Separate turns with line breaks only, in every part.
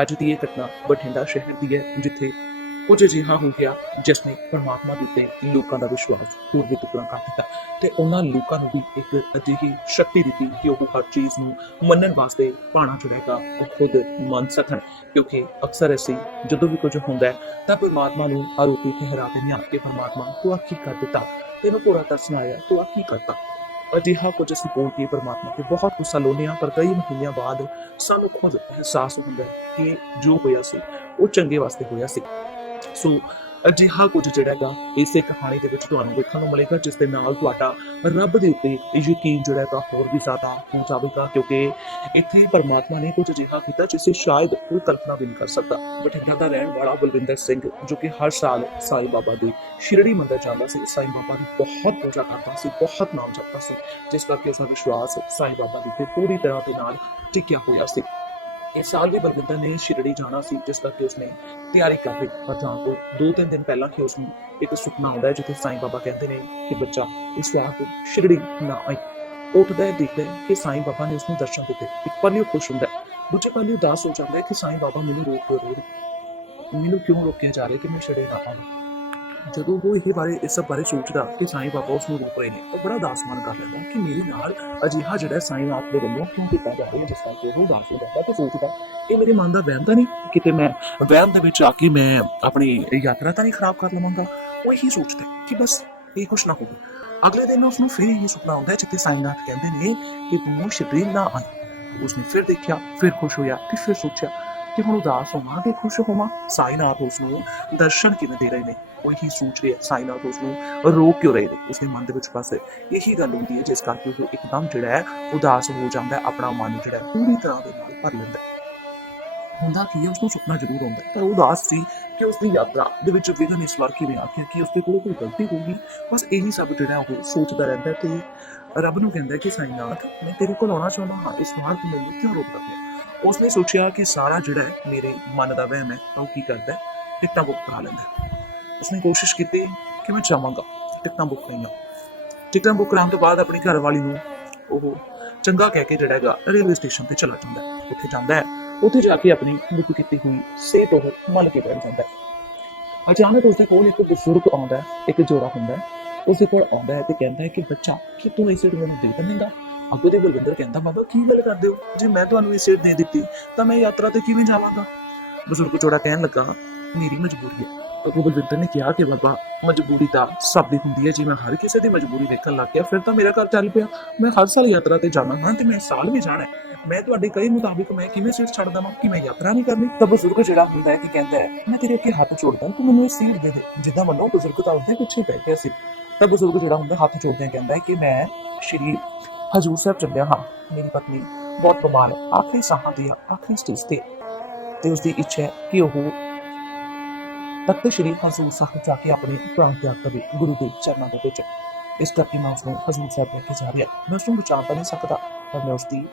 ਅੱਜ ਦੀ ਇਹ ਘਟਨਾ ਬਠਿੰਡਾ ਸ਼ਹਿਰ ਦੀ ਹੈ, ਜਿੱਥੇ ਕੁਝ ਅਜਿਹਾ ਹੋ ਗਿਆ ਜਿਸ ਨੇ ਪਰਮਾਤਮਾ ਦੇ ਉੱਤੇ ਲੋਕਾਂ ਦਾ ਵਿਸ਼ਵਾਸ ਦੂਰ ਵੀ ਕਰ ਦਿੱਤਾ ਤੇ ਉਹਨਾਂ ਲੋਕਾਂ ਨੂੰ ਵੀ ਇੱਕ ਅਜਿਹੀ ਸ਼ਕਤੀ ਦਿੱਤੀ ਕਿ ਉਹ ਹਰ ਚੀਜ਼ ਨੂੰ ਮੰਨਣ ਵਾਸਤੇ ਪਾਣਾ ਚੜੇਗਾ ਉਹ ਖੁਦ ਮੰਨ ਸਕਣ। ਕਿਉਂਕਿ ਅਕਸਰ ਅਸੀਂ ਜਦੋਂ ਵੀ ਕੁਝ ਹੁੰਦਾ ਹੈ, ਤਾਂ ਪਰਮਾਤਮਾ ਨੂੰ ਆਰੋਪੀ ਠਹਿਰਾ ਦਿੰਦੇ ਹਾਂ ਕਿ ਪਰਮਾਤਮਾ ਤੂੰ ਆ ਕੀ ਕਰ ਦਿੱਤਾ? ਤੈਨੂੰ ਪੂਰਾ ਤਰਸ ਨਾ ਆਇਆ, ਤੂੰ ਆ ਕੀ ਕਰਤਾ? ਅਜਿਹਾ ਕੁਝ ਅਸੀਂ ਬੋਲ ਕੇ ਪਰਮਾਤਮਾ ਤੇ ਬਹੁਤ ਗੁੱਸਾ ਲਾਉਂਦੇ ਹਾਂ, ਪਰ ਕਈ ਮਹੀਨਿਆਂ ਬਾਅਦ ਸਾਨੂੰ ਖੁਦ ਅਹਿਸਾਸ ਹੁੰਦਾ ਕਿ ਜੋ ਹੋਇਆ ਸੀ, ਉਹ ਚੰਗੇ ਵਾਸਤੇ ਹੋਇਆ ਸੀ। ਸੋ ਅਜਿਹਾ ਕੁਝ ਜਿਹੜਾ ਹੈਗਾ, ਇਸੇ ਕਹਾਣੀ ਦੇ ਵਿੱਚ ਤੁਹਾਨੂੰ ਦੇਖਣ ਨੂੰ ਮਿਲੇਗਾ, ਜਿਸ ਦੇ ਨਾਲ ਤੁਹਾਡਾ ਰੱਬ ਦੇ ਉੱਤੇ ਯਕੀਨ ਜਿਹੜਾ ਹੋਰ ਵੀ ਜ਼ਿਆਦਾ ਹੋ ਜਾਵੇਗਾ, ਕਿਉਂਕਿ ਇੱਥੇ ਪਰਮਾਤਮਾ ਨੇ ਕੁਝ ਅਜਿਹਾ ਕੀਤਾ ਜਿਸੇ ਸ਼ਾਇਦ ਕੋਈ ਕਲਪਨਾ ਵੀ ਨਹੀਂ ਕਰ ਸਕਦਾ। ਬਠਿੰਡਾ ਦਾ ਰਹਿਣ ਵਾਲਾ ਬਲਵਿੰਦਰ ਸਿੰਘ, ਜੋ ਕਿ ਹਰ ਸਾਲ ਸਾਈਂ ਬਾਬਾ ਦੇ ਸ਼ਿਰੜੀ ਮੰਦਰ ਜਾਂਦਾ ਸੀ, ਸਾਈਂ ਬਾਬਾ ਦੀ ਬਹੁਤ ਪੂਜਾ ਕਰਦਾ ਸੀ, ਬਹੁਤ ਨਾਮ ਜਪਦਾ ਸੀ, ਜਿਸ ਕਰਕੇ ਉਸ ਵਿਸ਼ਵਾਸ ਸਾਈਂ ਬਾਬਾ ਦੀ ਤੇ ਪੂਰੀ ਤਰ੍ਹਾਂ ਦੇ ਨਾਲ ਟਿਕਿਆ ਹੋਇਆ ਸੀ। ਇਸ ਸਾਲ ਵੀ ਬਲਵਿੰਦਰ ਨੇ ਸ਼ਿਰੜੀ ਜਾਣਾ ਸੀ, ਜਿਸ ਕਰਕੇ ਉਸਨੇ ਤਿਆਰੀ ਕਰ ਲਈ। ਪਰ ਜਾਣ ਤੋਂ ਦੋ ਤਿੰਨ ਦਿਨ ਪਹਿਲਾਂ ਹੀ ਉਸਨੂੰ ਇੱਕ ਸੁਪਨਾ ਆਉਂਦਾ ਹੈ, ਜਿੱਥੇ ਸਾਈਂ ਬਾਬਾ ਕਹਿੰਦੇ ਨੇ ਕਿ ਬੱਚਾ ਇਸ ਵਾਰ ਤੂੰ ਸ਼ਿਰੜੀ ਨਾ ਆਈ ਉੱਠਦਾ ਹੈ, ਦੇਖਦਾ ਹੈ ਕਿ ਸਾਈਂ ਬਾਬਾ ਨੇ ਉਸਨੂੰ ਦਰਸ਼ਨ ਦਿੱਤੇ। ਇੱਕ ਪਲ ਉਹ ਖੁਸ਼ ਹੁੰਦਾ ਦੂਜੇ ਪਲ ਉਹ ਉਦਾਸ ਹੋ ਜਾਂਦਾ ਹੈ ਕਿ ਸਾਈਂ ਬਾਬਾ ਮੈਨੂੰ ਰੋਕ ਕਿਉਂ ਮੈਨੂੰ ਕਿਉਂ ਰੋਕਿਆ ਜਾ ਰਿਹਾ ਕਿ ਮੈਂ ਸ਼ਿਰੜੀ ਨਾ ਆਵਾਂ? ਜਦੋਂ ਉਹ ਇਹ ਬਾਰੇ, ਇਸ ਬਾਰੇ ਸੋਚਦਾ ਕਿ ਸਾਈਂ ਬਾਬਾ ਉਸ ਨੂੰ ਰੋਕ ਰਹੇ ਨੇ, ਉਹ ਬੜਾ ਉਦਾਸ ਕਰ ਲੈਂਦਾ ਕਿ ਮੇਰੇ ਨਾਲ ਅਜਿਹਾ ਜਿਹੜਾ ਸਾਈਂ ਆਪ ਦੇ ਵੱਲੋਂ ਕਿਉਂ ਕੀਤਾ ਜਾ ਰਿਹਾ ਹੈ, ਜਿਸ ਕਰਕੇ ਉਹ ਉਦਾਸ ਹੋ ਜਾਂਦਾ। ਤੇ ਸੋਚਦਾ, ਇਹ ਮੇਰੇ ਮਨ ਦਾ ਵਹਿਮ ਤਾਂ ਨਹੀਂ? ਕਿਤੇ ਮੈਂ ਵਹਿਮ ਦੇ ਵਿੱਚ ਆ ਕੇ ਮੈਂ ਆਪਣੀ ਯਾਤਰਾ ਤਾਂ ਨਹੀਂ ਖਰਾਬ ਕਰ ਲਵਾਂਗਾ? ਉਹ ਇਹੀ ਸੋਚਦਾ ਕਿ ਬਸ ਇਹ ਕੁਛ ਨਾ ਹੋਵੇ। ਅਗਲੇ ਦਿਨ ਉਸ ਨੂੰ ਫਿਰ ਇਹ ਸੁਪਨਾ ਆਉਂਦਾ ਜਿੱਥੇ ਸਾਈਨਾਥ ਕਹਿੰਦੇ ਨੇ ਕਿ ਤੂੰ ਸ਼ਿਰਡੀ ਨਾ ਆਈ ਉਸਨੇ ਫਿਰ ਦੇਖਿਆ, ਫਿਰ ਖੁਸ਼ ਹੋਇਆ ਤੇ ਫਿਰ ਸੋਚਿਆ ਕਿ ਹੁਣ ਉਦਾਸ ਹੋਵਾਂ ਕਿ ਖੁਸ਼ ਹੋਵਾਂ? ਸਾਈਨਾਥ ਉਸ ਨੂੰ ਦਰਸ਼ਨ ਕਿਵੇਂ ਦੇ ਰਹੇ ਨੇ? ਉਹ ਇਹੀ ਸੋਚ ਰਿਹਾ ਸਾਈਨਾਥ ਉਸ ਨੂੰ ਰੋਕ ਕਿਉਂ ਰਹੇ ਨੇ? ਉਸਦੇ ਮਨ ਦੇ ਵਿੱਚ ਬਸ ਇਹੀ ਗੱਲ ਹੁੰਦੀ ਹੈ, ਜਿਸ ਕਰਕੇ ਉਹ ਇੱਕਦਮ ਜਿਹੜਾ ਹੈ, ਉਦਾਸ ਹੋ ਜਾਂਦਾ ਹੈ, ਆਪਣਾ ਮਨ ਜਿਹੜਾ ਪੂਰੀ ਤਰ੍ਹਾਂ ਦੇ ਨਾਲ ਭਰ ਲੈਂਦਾ ਹੈ। ਹੁੰਦਾ ਕੀ ਹੈ? ਉਸ ਨੂੰ ਸੁਪਨਾ ਜ਼ਰੂਰ ਆਉਂਦਾ ਪਰ ਉਹ ਉਦਾਸ ਸੀ ਕਿ ਉਸ ਦੀ ਯਾਤਰਾ ਦੇ ਵਿੱਚ ਵਿਘਨ ਇਸ ਵਾਰ ਕਿਵੇਂ ਆ ਗਿਆ, ਕਿ ਉਸ ਦੇ ਕੋਲ ਕੋਈ ਗਲਤੀ ਹੋ ਗਈ? ਬਸ ਇਹੀ ਸਭ ਜਿਹੜਾ ਉਹ ਸੋਚਦਾ ਰਹਿੰਦਾ ਹੈ ਤੇ ਰੱਬ ਨੂੰ ਕਹਿੰਦਾ ਕਿ ਸਾਈਨਾਥ, ਮੈਂ ਤੇਰੇ ਕੋਲ ਆਉਣਾ ਚਾਹੁੰਦਾ ਹਾਂ, ਇਸ ਵਾਰ ਤੂੰ ਮੈਨੂੰ ਕਿਉਂ ਰੋਕਦਾ ਪਿਆ? ਉਸਨੇ ਸੋਚਿਆ ਕਿ ਸਾਰਾ ਜਿਹੜਾ ਹੈ ਮੇਰੇ ਮਨ ਦਾ ਵਹਿਮ ਹੈ, ਤਾਂ ਉਹ ਕੀ ਕਰਦਾ ਹੈ? ਟਿਕਟਾਂ ਬੁੱਕ ਕਰਾ ਲੈਂਦਾ ਹੈ। ਉਸਨੇ ਕੋਸ਼ਿਸ਼ ਕੀਤੀ ਕਿ ਮੈਂ ਚਾਹਾਂਗਾ ਟਿਕਟਾਂ ਬੁੱਕ ਕਰਾਈਆਂ। ਟਿਕਟਾਂ ਬੁੱਕ ਕਰਾਉਣ ਤੋਂ ਬਾਅਦ ਆਪਣੀ ਘਰ ਵਾਲੀ ਨੂੰ ਉਹ ਚੰਗਾ ਕਹਿ ਕੇ ਜਿਹੜਾ ਹੈਗਾ, ਰੇਲਵੇ ਸਟੇਸ਼ਨ ਤੇ ਚਲਾ ਜਾਂਦਾ ਹੈ। ਉੱਥੇ ਜਾਂਦਾ ਹੈ। ਉੱਥੇ ਜਾ ਕੇ ਆਪਣੀ ਬੁੱਕ ਕੀਤੀ ਹੋਈ ਸੇਤ ਉਹ ਮਲ ਕੇ ਬੈਠ ਜਾਂਦਾ ਹੈ। ਅਚਾਨਕ ਉਸਦੇ ਕੋਲ ਇੱਕ ਬਜ਼ੁਰਗ ਆਉਂਦਾ ਹੈ, ਇੱਕ ਜੋੜਾ ਹੁੰਦਾ ਹੈ। ਉਸਦੇ ਕੋਲ ਆਉਂਦਾ ਹੈ ਤੇ ਕਹਿੰਦਾ ਹੈ ਕਿ ਬੱਚਾ, ਕੀ ਤੂੰ ਇਹ ਸੀਟ ਮੈਨੂੰ ਦੇ ਦੇਵੇਂਗਾ ਅੱਗੋਂ ਦੇ ਬਲਵਿੰਦਰ ਕਹਿੰਦਾ, ਬਾਬਾ, ਕੀ ਗੱਲ ਕਰਦੇ ਹੋ? ਜੇ ਮੈਂ ਤੁਹਾਨੂੰ ਇਹ ਸੀਟ ਦੇ ਦਿੱਤੀ, ਤਾਂ ਮੈਂ ਯਾਤਰਾ ਤੇ ਕਿਵੇਂ ਜਾਵਾਂਗਾ? ਬਜ਼ੁਰਗ ਜੋੜਾ ਕਹਿਣ ਲੱਗਾ, ਮੇਰੀ ਮਜਬੂਰੀ ਹੈ। ਅੱਗੋਂ ਬਲਵਿੰਦਰ ਨੇ ਕਿਹਾ ਕਿ, ਬਾਬਾ, ਮਜਬੂਰੀ ਤਾਂ ਸਭ ਦੀ ਹੁੰਦੀ ਹੈ। ਜੇ ਮੈਂ ਹਰ ਕਿਸੇ ਦੀ ਮਜਬੂਰੀ ਦੇਖਣ ਲੱਗ ਗਿਆ, ਫਿਰ ਤਾਂ ਮੇਰਾ ਘਰ ਚੱਲ ਪਿਆ। ਮੈਂ ਹਰ ਸਾਲ ਯਾਤਰਾ ਤੇ ਜਾਣਾ ਤੇ ਮੈਂ ਸਾਲ ਵੀ ਜਾਣਾ ਮੈਂ ਤੁਹਾਡੇ ਕਈ ਮੁਤਾਬਿਕ ਮੈਂ ਕਿਵੇਂ ਸੀਟ ਛੱਡ ਦਵਾਂ? ਕਿ ਮੈਂ ਯਾਤਰਾ ਨਹੀਂ ਕਰਨੀ? ਤਾਂ ਬਜ਼ੁਰਗ ਜਿਹੜਾ ਹੁੰਦਾ ਹੈ ਕਿ ਕਹਿੰਦਾ ਹੈ, ਮੈਂ ਤੇਰੇ ਅੱਗੇ ਹੱਥ ਜੋੜਦਾ, ਤੂੰ ਮੈਨੂੰ ਇਹ ਸੀਟ ਦੇ ਦੇ। ਜਿੱਦਾਂ ਮੰਨੋ ਬਜ਼ੁਰਗ ਤਾਂ ਉਹਦੇ ਪਿੱਛੇ ਪੈ ਗਿਆ ਸੀ। ਤਾਂ ਬਜ਼ੁਰਗ ਜਿਹੜਾ ਹੁੰਦਾ, ਹੱਥ ਜੋੜਦਿਆਂ ਕਹਿੰਦਾ ਹੈ ਕਿ ਮੈਂ ਸ਼੍ਰੀ ਹਜੂਰ ਸਾਹਿਬ ਚੱਲਿਆ ਹਾਂ। ਮੇਰੀ ਪਤਨੀ ਬਹੁਤ ਬਿਮਾਰ ਹੈ। ਆਖਰੀ ਸਾਹਾਂ ਦੀ ਆਖਰੀ ਸਟੇਜ ਤੇ ਤੇ ਉਸ ਦੀ ਇੱਛਾ ਹੈ ਕਿ ਉਹ ਤਖਤ ਸ਼੍ਰੀ ਹਜ਼ੂਰ ਸਾਹਿਬ ਜਾ ਕੇ ਆਪਣੇ ਪ੍ਰਾਣ ਤਿਆਗ ਕਰੇ ਗੁਰੂ ਦੇ ਚਰਨਾਂ ਦੇ ਵਿੱਚ। ਇਸ ਕਰਕੇ ਮੈਂ ਉਸ ਨੂੰ ਹਜ਼ੂਰ ਸਾਹਿਬ ਲੈ ਕੇ ਜਾ ਰਿਹਾ। ਮੈਂ ਉਸ ਨੂੰ ਬਚਾ ਨਹੀਂ ਸਕਦਾ ਪਰ ਮੈਂ ਉਸ ਦੀ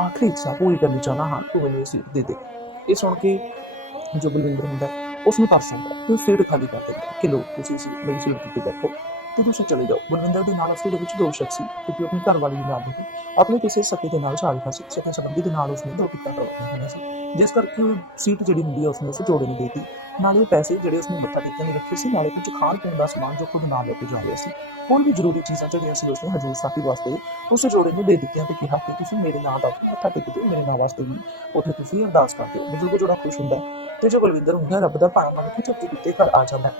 ਆਖਰੀ ਇੱਛਾ ਪੂਰੀ ਕਰਨੀ ਚਾਹਨਾ ਹਾਂ ਕਿ ਮੈਨੂੰ ਇਹ ਦੇ ਦੇ। ਇਹ ਸੁਣ ਕੇ ਜੋ ਬਲਵਿੰਦਰ ਹੁੰਦਾ ਹੈ, ਉਸ ਨੂੰ ਤਰਸ ਆਉਂਦਾ ਤੇ ਉਹ ਖਾਲੀ ਕਰ ਦਿੰਦਾ ਕਿ ਲੋ ਤੁਸੀਂ ਮੇਰੀ ਸੀਟ ਤੇ ਬੈਠੋ। ਤੇ ਤੁਸੀਂ ਚਲੇ ਜਾਓ। ਬਲਵਿੰਦਰ ਦੇ ਨਾਲ ਅਸਲ ਦੇ ਵਿੱਚ ਦੋ ਸ਼ਖਸ ਸੀ ਕਿਉਂਕਿ ਆਪਣੀ ਘਰ ਦੇ ਨਾਲ ਨਹੀਂ ਆਪਣੇ ਕਿਸੇ ਸਕੇ ਦੇ ਨਾਲ ਸ਼ਾਰਿਕਾ ਸੀ। ਸਕੇ ਸੰਬੰਧੀ ਦੇ ਨਾਲ ਉਸਨੇ ਦੋ ਟਿਕਟਾਂ ਕਰਵਾਈਆਂ ਸੀ। ਜਿਸ ਕਰਕੇ ਉਹ ਸੀਟ ਜਿਹੜੀ ਹੁੰਦੀ ਹੈ ਉਸਨੇ ਉਸ ਜੋੜੇ ਨੂੰ ਦੇਤੀ। ਨਾਲੇ ਪੈਸੇ ਜਿਹੜੇ ਉਸਨੇ ਮੱਥਾ ਟੇਕਣ ਲਈ ਰੱਖੇ ਸੀ, ਨਾਲੇ ਕੁਝ ਖਾਣ ਪੀਣ ਦਾ ਸਮਾਨ ਜੋ ਖੁਦ ਨਾਲ ਲੈ ਕੇ ਜਾ ਰਿਹਾ ਸੀ। ਹੋਰ ਵੀ ਜ਼ਰੂਰੀ ਚੀਜ਼ਾਂ ਜਿਹੜੀਆਂ ਸੀ, ਉਸਨੇ ਹਜੂਰ ਸਾਹਿਬ ਵਾਸਤੇ ਉਸ ਜੋੜੇ ਨੂੰ ਦੇ ਦਿੱਤੀਆਂ ਤੇ ਕਿਹਾ ਕਿ ਤੁਸੀਂ ਮੇਰੇ ਨਾਮ ਦਾ ਮੱਥਾ ਟੇਕ ਦਿਓ, ਮੇਰੇ ਨਾਮ ਵਾਸਤੇ ਵੀ ਉੱਥੇ ਤੁਸੀਂ ਅਰਦਾਸ ਕਰਦੇ ਹੋ ਬਜ਼ੁਰਗ ਜੋੜਾ ਖੁਸ਼ ਹੁੰਦਾ ਤੇ ਜੋ ਬਲਵਿੰਦਰ ਹੁੰਦਾ ਰੱਬ ਦਾ ਭਾਣਾ ਮੰਨ ਕੇ ਚੁੱਪ ਕੀਤੇ ਘਰ ਆ ਜਾਂਦਾ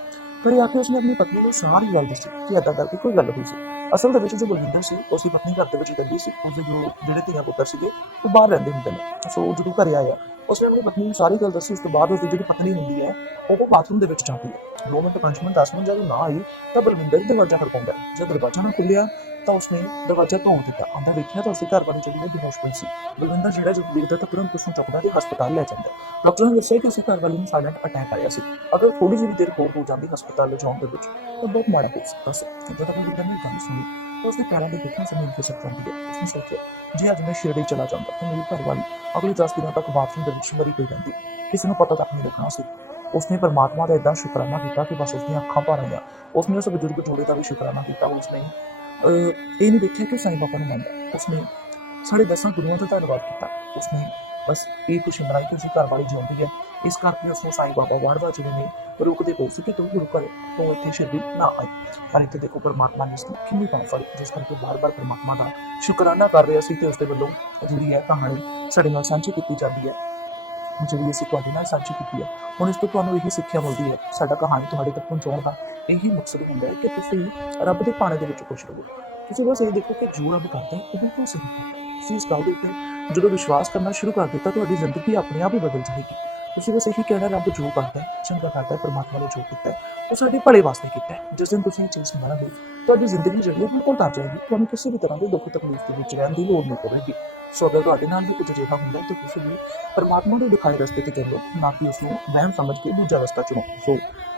ਹੈ। ਘਰੇ ਆ ਉਸਨੇ ਆਪਣੀ ਪਤਨੀ ਨੂੰ ਸਾਰੀ ਗੱਲ ਦੱਸੀ ਕਿ ਏਦਾਂ ਕਰਕੇ ਕੋਈ ਗੱਲ ਹੋਈ ਸੀ ਅਸਲ ਦੇ ਵਿੱਚ ਜੋ ਬਲਵਿੰਦਰ ਸੀ ਉਸਦੀ ਪਤਨੀ ਘਰ ਦੇ ਵਿੱਚ ਰਹਿੰਦੀ ਸੀ ਉਸਦੇ ਜੋ ਜਿਹੜੇ ਧੀਆਂ ਪੁੱਤਰ ਸੀਗੇ, ਉਹ ਬਾਹਰ ਰਹਿੰਦੇ ਹੁੰਦੇ ਨੇ ਸੋ ਉਹ ਜਦੋਂ ਘਰੇ ਆਇਆ, ਉਸਨੇ ਆਪਣੀ ਪਤਨੀ ਨੂੰ ਸਾਰੀ ਗੱਲ ਦੱਸੀ ਉਸ ਤੋਂ ਬਾਅਦ ਉਸਦੀ ਜਿਹੜੀ ਪਤਨੀ ਹੁੰਦੀ ਹੈ, ਉਹ ਬਾਥਰੂਮ ਦੇ ਵਿੱਚ ਜਾਂਦੀ ਹੈ ਦੋ ਮਿੰਟ, ਪੰਜ ਮਿੰਟ 10 ਮਿੰਟ ਜਦੋਂ ਨਾ ਆਈ, ਤਾਂ ਬਲਵਿੰਦਰ ਦਰਵਾਜ਼ਾ ਖੜਕਾਉਂਦਾ ਹੈ। ਜਦ ਦਰਵਾਜ਼ਾ ਨਾ ਖੁੱਲਿਆ ਤਾਂ ਉਸਨੇ ਦਰਵਾਜ਼ਾ ਤੋੜ ਦਿੱਤਾ। ਅੰਦਰ ਵੇਖਿਆ ਤਾਂ ਉਸਦੀ ਘਰ ਵਾਲੀ ਜਿਹੜੀ ਹੈ ਬੇਹੋਸ਼ ਪਈ ਸੀ। ਬਲਵਿੰਦਰ ਜਿਹੜਾ ਜਦੋਂ ਦੇਖਦਾ ਤਾਂ ਤੁਰੰਤ ਉਸਨੂੰ ਚੁੱਕਦਾ ਤੇ ਹਸਪਤਾਲ ਲੈ ਜਾਂਦਾ। ਹੈ। ਨੇ ਦੱਸਿਆ ਕਿ ਉਸਦੀ ਘਰ ਵਾਲੀ ਨੂੰ ਸਾਇਲੈਂਟ ਅਟੈਕ ਆਇਆ ਸੀ। ਅਗਰ ਥੋੜੀ ਜਿਹੀ ਦੇਰ ਹੋਰ ਹੋ ਜਾਂਦੀ ਹਸਪਤਾਲ ਲਿਜਾਉਣ ਦੇ ਵਿੱਚ, ਤਾਂ ਬਹੁਤ ਮਾੜਾ ਹੋ ਸਕਦਾ ਸੀ। ਜਦੋਂ ਬਲਵਿੰਦਰ ਨੇ ਗੱਲ ਸੁਣੀ ਉਸਦੇ ਪੈਰਾਂ ਦੇ ਦੇਖਣ ਜ਼ਮੀਨ ਤੇ ਸੱਟ ਜਾਂਦੀ ਹੈ। ਉਸਨੇ ਸੋਚਿਆ, ਜੇ ਅੱਜ ਮੈਂ ਸ਼ਿਰਡੀ ਚਲਾ ਜਾਂਦਾ, ਤਾਂ ਮੇਰੀ ਘਰ ਵਾਲੀ ਅਗਲੇ 10 ਦਿਨਾਂ ਤੱਕ ਬਾਥਰੂਮ ਦੇ ਵਿੱਚ ਮਰੀ ਪਈ ਰਹਿੰਦੀ। ਕਿਸੇ ਨੂੰ ਪਤਾ ਤੱਕ ਨਹੀਂ ਲੱਗਣਾ ਸੀ। ਉਸਨੇ ਪਰਮਾਤਮਾ ਦਾ ਇਦਾਂ ਸ਼ੁਕਰਾਨਾ ਕੀਤਾ ਕਿ ਬਸ ਉਸਦੀਆਂ ਅੱਖਾਂ ਭਰ ਆਈਆਂ ਉਸਨੇ ਉਸ ਬਜ਼ੁਰਗ ਜੋੜੇ ਦਾ ਵੀ ਸ਼ੁਕਰਾਨਾ ਕੀਤਾ। ਉਸਨੇ ਇਹ ਨਹੀਂ ਦੇਖਿਆ ਕਿ ਸਾਈਂ ਬਾਬਾ ਨੂੰ ਮੰਨਦਾ। ਉਸਨੇ ਸਾਡੇ ਦਸਾਂ ਗੁਰੂਆਂ ਦਾ ਧੰਨਵਾਦ ਕੀਤਾ। ਉਸਨੇ ਬਸ ਇਹ ਕੁਛ ਮਨਾਈ ਕਿ ਉਸਦੀ ਘਰਵਾਲੀ ਜਿਉਂਦੀ ਹੈ। ਇਸ ਕਰਕੇ ਉਸ ਸਾਈਂ ਬਾਬਾ ਵਾਰ-ਵਾਰ ਜਿਹੜੇ ਨੇ ਰੋਕਦੇ ਹੋ ਸੀ ਕਿ ਤੂੰ ਗੁਰੂ ਘਰ ਤੋਂ ਇੱਥੇ ਸ਼ਰਦੀ ਨਾ ਆਈ। ਪਰ ਇੱਥੇ ਦੇਖੋ ਪਰਮਾਤਮਾ ਨੇ ਇਸ ਨੂੰ ਕਿੰਨੀ ਪਾਵਰ ਜਿਸ ਕਰਕੇ ਵਾਰ-ਵਾਰ ਪਰਮਾਤਮਾ ਦਾ ਸ਼ੁਕਰਾਨਾ ਕਰ ਰਿਹਾ ਸੀ ਤੇ ਉਸਦੇ ਵੱਲੋਂ ਜਿਹੜੀ ਹੈ ਕਹਾਣੀ ਸਾਡੇ ਨਾਲ ਸਾਂਝੀ ਕੀਤੀ ਜਾਂਦੀ ਹੈ। ਜਿਹੜੀ ਅਸੀਂ ਤੁਹਾਡੇ ਨਾਲ ਸਾਂਝੀ ਕੀਤੀ ਹੈ, ਹੁਣ ਇਸ ਤੋਂ ਤੁਹਾਨੂੰ ਇਹੀ ਸਿੱਖਿਆ ਮਿਲਦੀ ਹੈ। ਸਾਡਾ ਕਹਾਣੀ ਤੁਹਾਡੇ ਤੱਕ ਪਹੁੰਚਾਉਣ ਦਾ ਇਹੀ ਮਕਸਦ ਹੁੰਦਾ ਹੈ ਕਿ ਤੁਸੀਂ ਰੱਬ ਦੇ ਪਾਣੇ ਦੇ ਵਿੱਚ ਖੁਸ਼ ਰਹੋ। ਤੁਸੀਂ ਬਸ ਇਹ ਦੇਖੋ ਕਿ ਜੋ ਰੱਬ ਕਰਦਾ ਹੈ, ਉਹ ਬਿਲਕੁਲ ਸਹੀ ਕਰਦਾ ਹੈ। ਤੁਸੀਂ ਇਸ ਗੱਲ ਦੇ ਉੱਤੇ ਜਦੋਂ ਵਿਸ਼ਵਾਸ ਕਰਨਾ ਸ਼ੁਰੂ ਕਰ ਦਿੱਤਾ, ਤੁਹਾਡੀ ਜ਼ਿੰਦਗੀ ਆਪਣੇ ਆਪ ਹੀ ਬਦਲ ਜਾਏਗੀ। ਤੁਸੀਂ ਬਸ ਇਹੀ ਕਹਿਣਾ, ਰੱਬ ਜੋ ਕਰਦਾ ਹੈ, ਚੰਗਾ ਕਰਦਾ ਹੈ, ਪਰਮਾਤਮਾ ਨੇ ਜੋ ਕੀਤਾ ਹੈ, ਉਹ ਸਾਡੇ ਭਲੇ ਵਾਸਤੇ ਕੀਤਾ ਹੈ। ਜਿਸ ਦਿਨ ਤੁਸੀਂ ਇਹ ਚੀਜ਼ ਮੰਨੋਗੇ, ਤੁਹਾਡੀ ਜ਼ਿੰਦਗੀ ਜਿਹੜੀ ਹੈ ਬਿਲਕੁਲ ਤਾਂ ਜਾਏਗੀ। ਤੁਹਾਨੂੰ ਕਿਸੇ ਵੀ ਤਰ੍ਹਾਂ ਦੇ ਦੁੱਖ ਤਕਲੀਫ ਦੇ ਵਿੱਚ ਰਹਿਣ ਦੀ ਲੋੜ ਨਹੀਂ ਪਵੇਗੀ। ਸੋ ਅਗਰ ਤੁਹਾਡੇ ਨਾਲ ਵੀ ਕੁਝ ਅਜਿਹਾ ਹੁੰਦਾ ਤਾਂ ਤੁਸੀਂ ਵੀ ਪਰਮਾਤਮਾ ਦੇ ਦਿਖਾਏ ਰਸਤੇ ਤੇ ਚੱਲੋ, ਨਾ ਕਿ ਉਸ ਨੂੰ ਵਹਿਮ ਸਮਝ ਕੇ ਦੂਜਾ ਰਸਤਾ ਚੁਣੋ। ਸੋ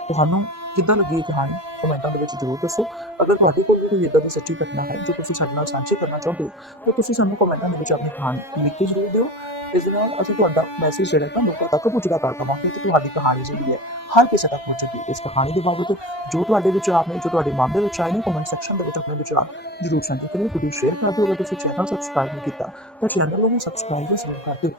ਤੁਹਾਨੂੰ ਕਿੱਦਾਂ ਲੱਗੀ ਇਹ ਕਹਾਣੀ ਕਮੈਂਟਾਂ ਦੇ ਵਿੱਚ ਜ਼ਰੂਰ ਦੱਸੋ। ਅਗਰ ਤੁਹਾਡੇ ਕੋਲ ਵੀ ਕੋਈ ਇਦਾਂ ਦੀ ਸੱਚੀ ਘਟਨਾ ਹੈ ਜੋ ਤੁਸੀਂ ਸਾਡੇ ਨਾਲ ਸਾਂਝੀ ਕਰਨਾ ਚਾਹੁੰਦੇ ਹੋ, ਤਾਂ ਤੁਸੀਂ ਸਾਨੂੰ ਕਮੈਂਟਾਂ ਦੇ ਵਿੱਚ ਆਪਣੀ ਕਹਾਣੀ ਲਿਖ ਕੇ ਜ਼ਰੂਰ ਦਿਓ। ਇਸ ਦੇ ਨਾਲ ਅਸੀਂ ਤੁਹਾਡਾ ਮੈਸੇਜ ਜਿਹੜਾ ਹੈ ਲੋਕਾਂ ਤੱਕ ਪਹੁੰਚਦਾ ਕਰ ਪਾਵਾਂਗੇ ਤੇ ਤੁਹਾਡੀ ਕਹਾਣੀ ਜਿਹੜੀ ਹੈ ਹਰ ਕਿਸੇ ਤੱਕ ਪਹੁੰਚੇਗੀ ਇਸ ਕਹਾਣੀ ਦੇ ਬਾਬਤ ਜੋ ਤੁਹਾਡੇ ਵਿਚਾਰ ਨੇ, ਜੋ ਤੁਹਾਡੇ ਮਨ ਦੇ ਵਿੱਚ ਆਏ ਨੇ ਕਮੈਂਟ ਸੈਕਸ਼ਨ ਦੇ ਵਿੱਚ ਆਪਣੇ ਵਿਚਾਰ ਜ਼ਰੂਰ ਸਾਂਝੇ ਕਰਿਓ। ਵੀਡੀਓ ਸ਼ੇਅਰ ਕਰ ਦਿਓ। ਅਗਰ ਤੁਸੀਂ ਚੈਨਲ ਸਬਸਕ੍ਰਾਈਬ ਨਹੀਂ ਕੀਤਾ, ਤਾਂ ਚੈਨਲ ਨੂੰ ਵੀ ਸਬਸਕ੍ਰਾਈਬ ਜ਼ਰੂਰ ਕਰ ਦਿਓ।